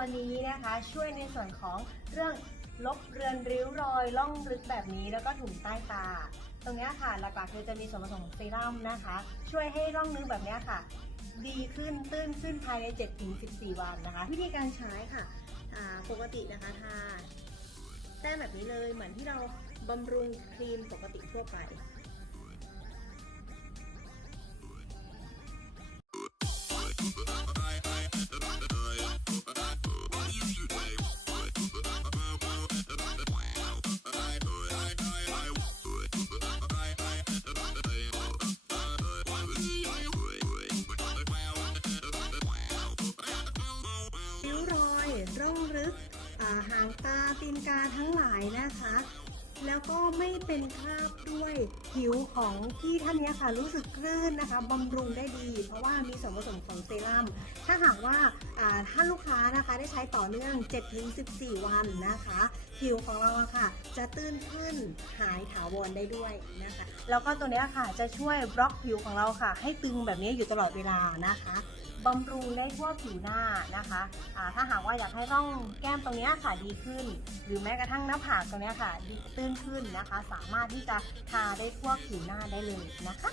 ตัวนี้นะคะ ช่วยในส่วนของเรื่องลบเรือนริ้วรอยล่องลึกแบบนี้แล้วก็ถุงใต้ตา ตรงนี้ค่ะหลักๆคือจะมีส่วนผสมของเซรั่มนะคะ ช่วยให้ร่องลึกแบบนี้ค่ะ ดีขึ้นตื้นขึ้นภายใน 7-14 วันนะคะ วิธีการใช้ค่ะปกตินะคะทาแต้มแบบนี้เลยเหมือนที่เราบำรุงครีมปกติทั่วไป กอ่าหางตาตีนกาทั้งหลายนะคะ แล้วก็ไม่เป็นคราบด้วยผิวของพี่ท่านเนี้ยค่ะ รู้สึกคลื่นนะคะบำรุงได้ดี เพราะว่ามีส่วนผสมของเซรั่มถ้าหากว่า ถ้าลูกค้านะคะได้ใช้ต่อเนื่อง 7-14 วันนะคะ ผิวของเราอะค่ะ จะตื้นขึ้นหายถาวรได้ด้วยนะคะ แล้วก็ตัวนี้ค่ะจะช่วยบล็อกผิวของเราค่ะ ให้ตึงแบบนี้อยู่ตลอดเวลานะคะบำรุงได้ทั่วผิวหน้านะคะอ่าถ้าหากว่าอยากให้ร่องแก้มตรงนี้ค่ะดีขึ้น หรือแม้กระทั่งหน้าผากตรงนี้ค่ะตื้นขึ้นนะคะ สามารถที่จะทาได้ทั่วผิวหน้าได้เลยนะคะ